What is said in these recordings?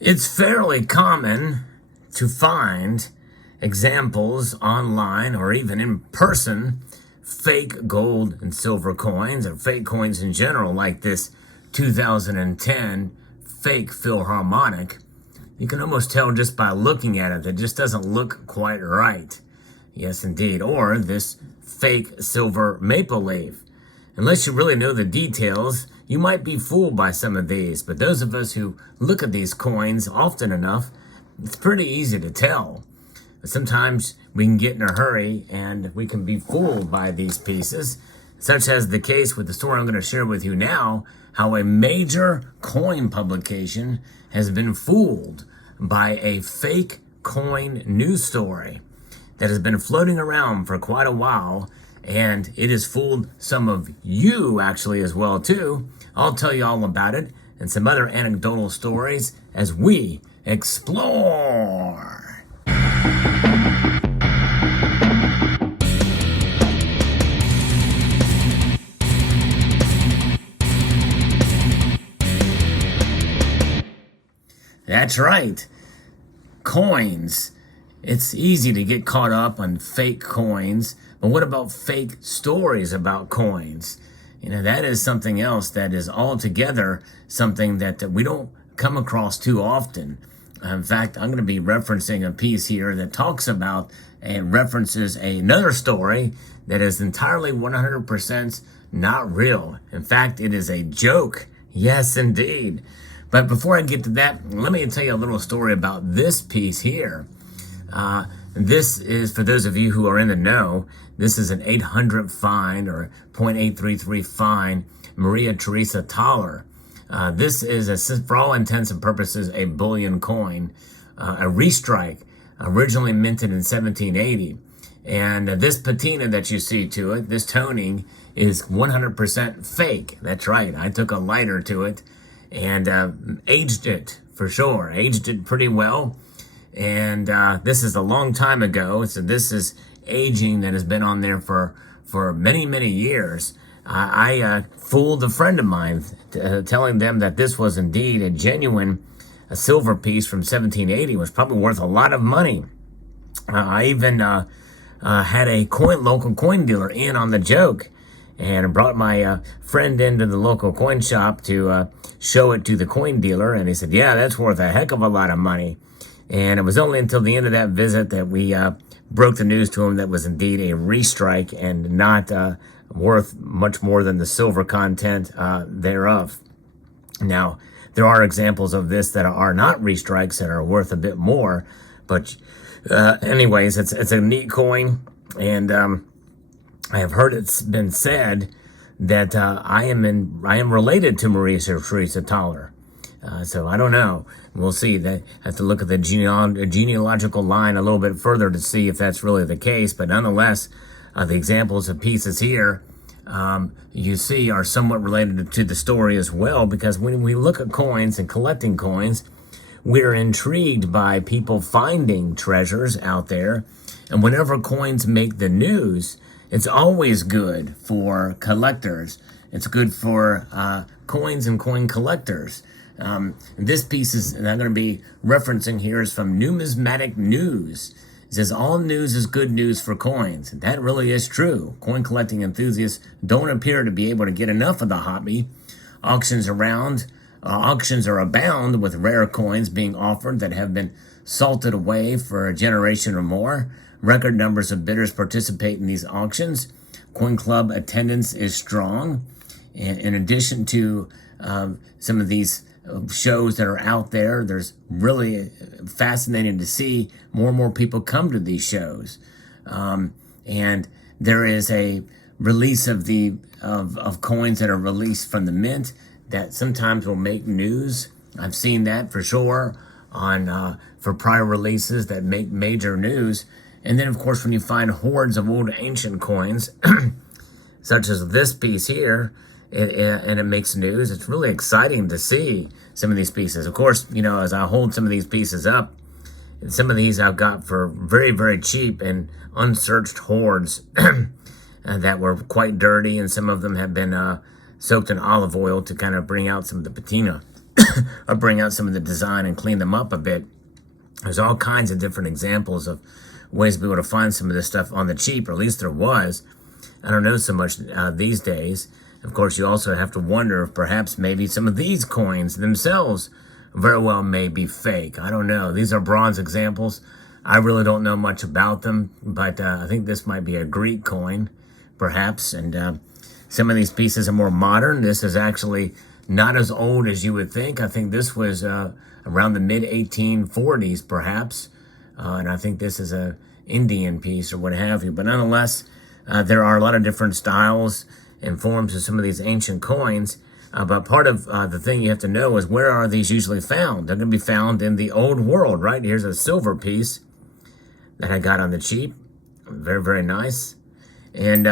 It's fairly common to find examples online or even in person, fake gold and silver coins or fake coins in general, like this 2010 fake Philharmonic. You can almost tell just by looking at it that it just doesn't look quite right. Yes, indeed. Or this fake silver maple leaf. Unless you really know the details, you might be fooled by some of these. But those of us who look at these coins often enough, it's pretty easy to tell. But sometimes we can get in a hurry and we can be fooled by these pieces, such as the case with the story I'm going to share with you now, how a major coin publication has been fooled by a fake coin news story that has been floating around for quite a while, and it has fooled some of you actually as well too. I'll tell you all about it and some other anecdotal stories as we explore. That's right. Coins. It's easy to get caught up on fake coins, but what about fake stories about coins? That is something else that is altogether something that we don't come across too often. In fact, I'm going to be referencing a piece here that talks about and references another story that is entirely 100% not real. In fact, it is a joke. Yes, indeed. But before I get to that, let me tell you a little story about this piece here. This is, for those of you who are in the know, this is an 800 fine or 0.833 fine, Maria Teresa Thaler. This is, for all intents and purposes, a bullion coin, a restrike, originally minted in 1780. And this patina that you see to it, this toning, is 100% fake. That's right. I took a lighter to it and aged it for sure. Aged it pretty well. And this is a long time ago, so this is aging that has been on there for many, many years. I fooled a friend of mine, telling them that this was indeed a genuine silver piece from 1780, was probably worth a lot of money. I even had a local coin dealer in on the joke, and brought my friend into the local coin shop to show it to the coin dealer, and he said, "Yeah, that's worth a heck of a lot of money." And it was only until the end of that visit that we broke the news to him that was indeed a restrike and not worth much more than the silver content thereof. Now, there are examples of this that are not restrikes that are worth a bit more, but anyways, it's a neat coin, and I have heard it's been said that I am related to Maria Teresa Thaler. So I don't know. We'll see. I have to look at the genealogical line a little bit further to see if that's really the case. But nonetheless, the examples of pieces here you see are somewhat related to the story as well, because when we look at coins and collecting coins, we're intrigued by people finding treasures out there. And whenever coins make the news, it's always good for collectors. It's good for coins and coin collectors. This piece that I'm going to be referencing here is from Numismatic News. It says, "All news is good news for coins." And that really is true. Coin collecting enthusiasts don't appear to be able to get enough of the hobby. Auctions are abound with rare coins being offered that have been salted away for a generation or more. Record numbers of bidders participate in these auctions. Coin Club attendance is strong. In addition to some of these shows that are out there, there's really fascinating to see more and more people come to these shows. And there is a release of coins that are released from the mint that sometimes will make news. I've seen that for sure for prior releases that make major news. And then, of course, when you find hordes of old ancient coins, such as this piece here, and it makes news, it's really exciting to see some of these pieces. Of course, as I hold some of these pieces up, some of these I've got for very, very cheap and unsearched hoards that were quite dirty, and some of them have been soaked in olive oil to kind of bring out some of the patina. or bring out some of the design and clean them up a bit. There's all kinds of different examples of ways to be able to find some of this stuff on the cheap, or at least there was. I don't know so much these days. Of course, you also have to wonder if perhaps maybe some of these coins themselves very well may be fake. I don't know. These are bronze examples. I really don't know much about them, but I think this might be a Greek coin, perhaps. And some of these pieces are more modern. This is actually not as old as you would think. I think this was around the mid-1840s, perhaps. And I think this is a Indian piece or what have you. But nonetheless, there are a lot of different styles and forms of some of these ancient coins. But part of the thing you have to know is, where are these usually found? They're going to be found in the old world, right? Here's a silver piece that I got on the cheap. Very, very nice. And,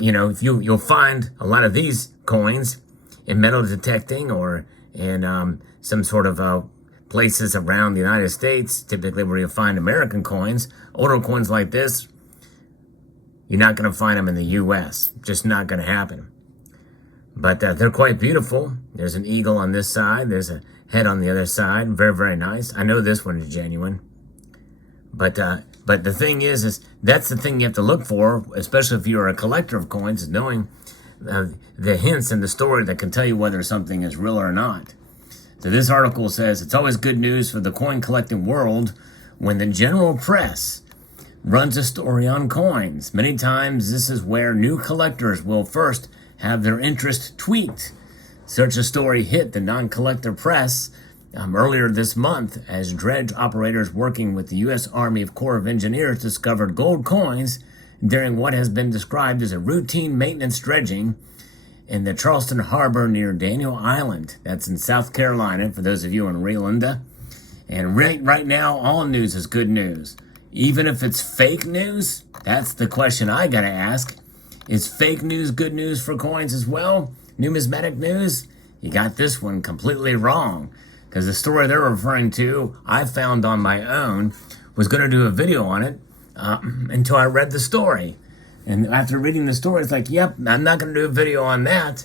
you'll find a lot of these coins in metal detecting or in some sort of places around the United States, typically where you'll find American coins. Older coins like this, you're not going to find them in the U.S. Just not going to happen. But they're quite beautiful. There's an eagle on this side. There's a head on the other side. Very, very nice. I know this one is genuine. But the thing is that's the thing you have to look for, especially if you're a collector of coins, is knowing the hints in the story that can tell you whether something is real or not. So this article says, it's always good news for the coin collecting world when the general press runs a story on coins. Many times this is where new collectors will first have their interest tweaked. Such a story hit the non-collector press earlier this month as dredge operators working with the U.S. Army Corps of Engineers discovered gold coins during what has been described as a routine maintenance dredging in the Charleston Harbor near Daniel Island. That's in South Carolina, for those of you in Relinda. And right now, all news is good news. Even if it's fake news, that's the question I gotta ask. Is fake news good news for coins as well? Numismatic news? You got this one completely wrong. Because the story they're referring to, I found on my own, was going to do a video on it until I read the story. And after reading the story, it's like, yep, I'm not going to do a video on that.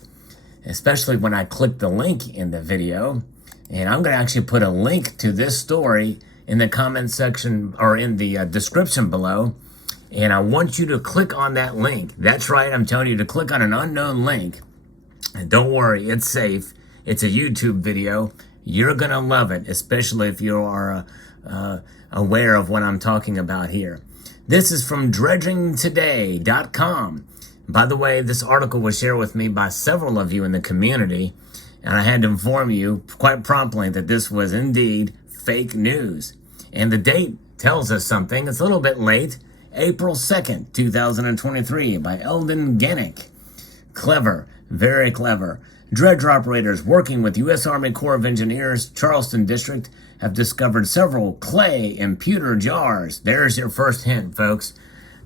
Especially when I click the link in the video. And I'm going to actually put a link to this story in the comment section or in the description below. And I want you to click on that link. That's right, I'm telling you to click on an unknown link. And don't worry, it's safe. It's a YouTube video. You're going to love it, especially if you are aware of what I'm talking about here. This is from dredgingtoday.com. By the way, this article was shared with me by several of you in the community, and I had to inform you quite promptly that this was indeed fake news. And the date tells us something. It's a little bit late. April 2nd, 2023, by Eldon Genick. Clever, very clever. Dredge operators working with U.S. Army Corps of Engineers, Charleston District, have discovered several clay and pewter jars. There's your first hint, folks.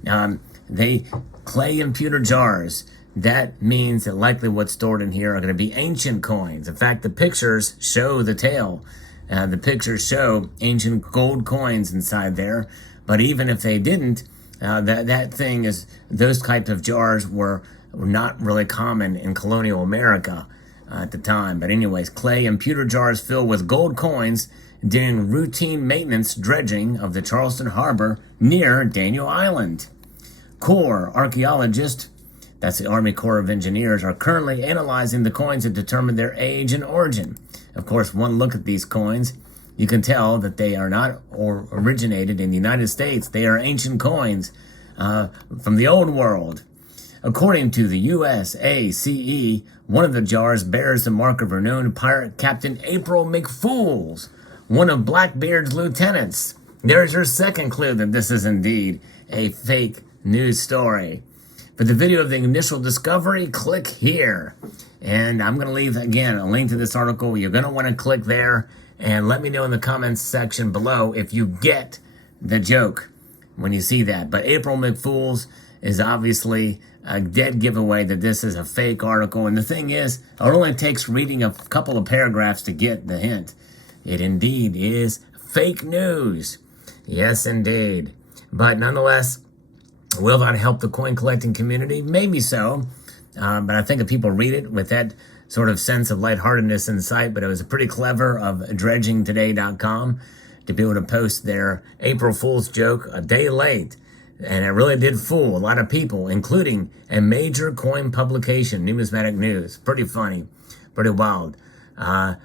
Clay and pewter jars. That means that likely what's stored in here are going to be ancient coins. In fact, the pictures show the tale. The pictures show ancient gold coins inside there. But even if they didn't, those types of jars were not really common in colonial America at the time. But anyways, clay and pewter jars filled with gold coins during routine maintenance dredging of the Charleston Harbor near Daniel Island. Corps archaeologists, that's the Army Corps of Engineers, are currently analyzing the coins to determine their age and origin. Of course, one look at these coins, you can tell that they are not originated in the United States. They are ancient coins from the old world. According to the USACE, one of the jars bears the mark of renowned pirate Captain April McFools, one of Blackbeard's lieutenants. There's your second clue that this is indeed a fake news story. For the video of the initial discovery, click here. And I'm going to leave, again, a link to this article. You're going to want to click there. And let me know in the comments section below if you get the joke when you see that. But April McFools is obviously a dead giveaway that this is a fake article. And the thing is, it only takes reading a couple of paragraphs to get the hint. It indeed is fake news. Yes, indeed. But nonetheless, will that help the coin collecting community? Maybe so. But I think if people read it with that sort of sense of lightheartedness in sight, but it was pretty clever of dredgingtoday.com to be able to post their April Fool's joke a day late. And it really did fool a lot of people, including a major coin publication, Numismatic News. Pretty funny, pretty wild.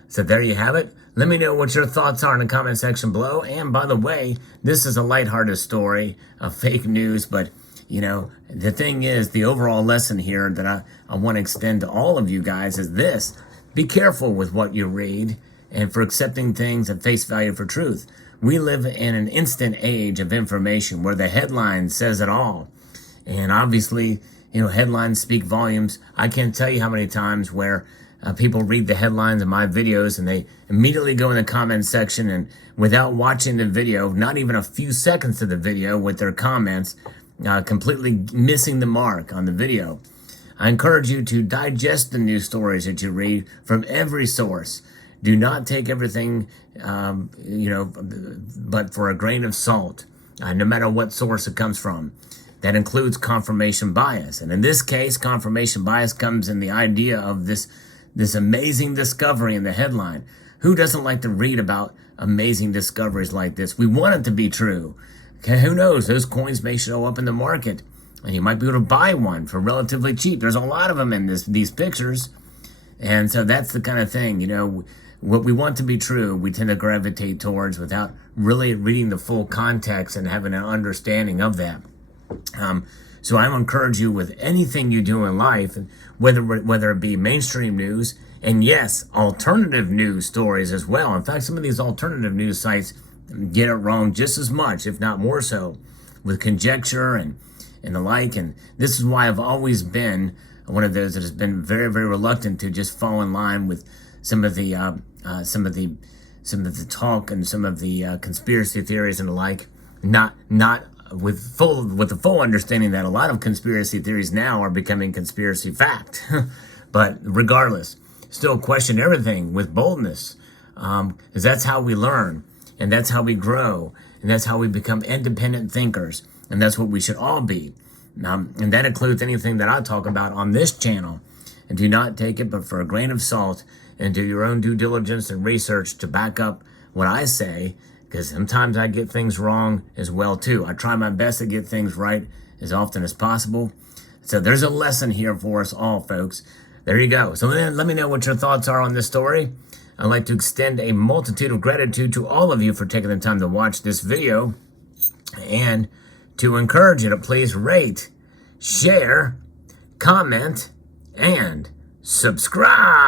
So there you have it. Let me know what your thoughts are in the comment section below. And by the way, this is a lighthearted story of fake news, but you know, the thing is, the overall lesson here that I want to extend to all of you guys is this: be careful with what you read and for accepting things at face value for truth. We live in an instant age of information where the headline says it all. And obviously, you know, headlines speak volumes. I can't tell you how many times where people read the headlines of my videos and they immediately go in the comment section and without watching the video, not even a few seconds of the video with their comments, completely missing the mark on the video. I encourage you to digest the news stories that you read from every source. Do not take everything, but for a grain of salt, no matter what source it comes from. That includes confirmation bias. And in this case, confirmation bias comes in the idea of this amazing discovery in the headline. Who doesn't like to read about amazing discoveries like this? We want it to be true. Okay, who knows? Those coins may show up in the market, and you might be able to buy one for relatively cheap. There's a lot of them in these pictures, and so that's the kind of thing, you know, what we want to be true, we tend to gravitate towards without really reading the full context and having an understanding of that. So I encourage you with anything you do in life, whether it be mainstream news, and yes, alternative news stories as well. In fact, some of these alternative news sites get it wrong just as much, if not more so, with conjecture and the like. And this is why I've always been one of those that has been very, very reluctant to just fall in line with some of the talk and some of the conspiracy theories and the like. Not with the full understanding that a lot of conspiracy theories now are becoming conspiracy fact. But regardless, still question everything with boldness, because that's how we learn. And that's how we grow, and that's how we become independent thinkers, and that's what we should all be. And that includes anything that I talk about on this channel. And do not take it but for a grain of salt, and do your own due diligence and research to back up what I say, because sometimes I get things wrong as well too. I try my best to get things right as often as possible. So there's a lesson here for us all, folks. There you go. So let me know what your thoughts are on this story. I'd like to extend a multitude of gratitude to all of you for taking the time to watch this video, and to encourage you to please rate, share, comment, and subscribe.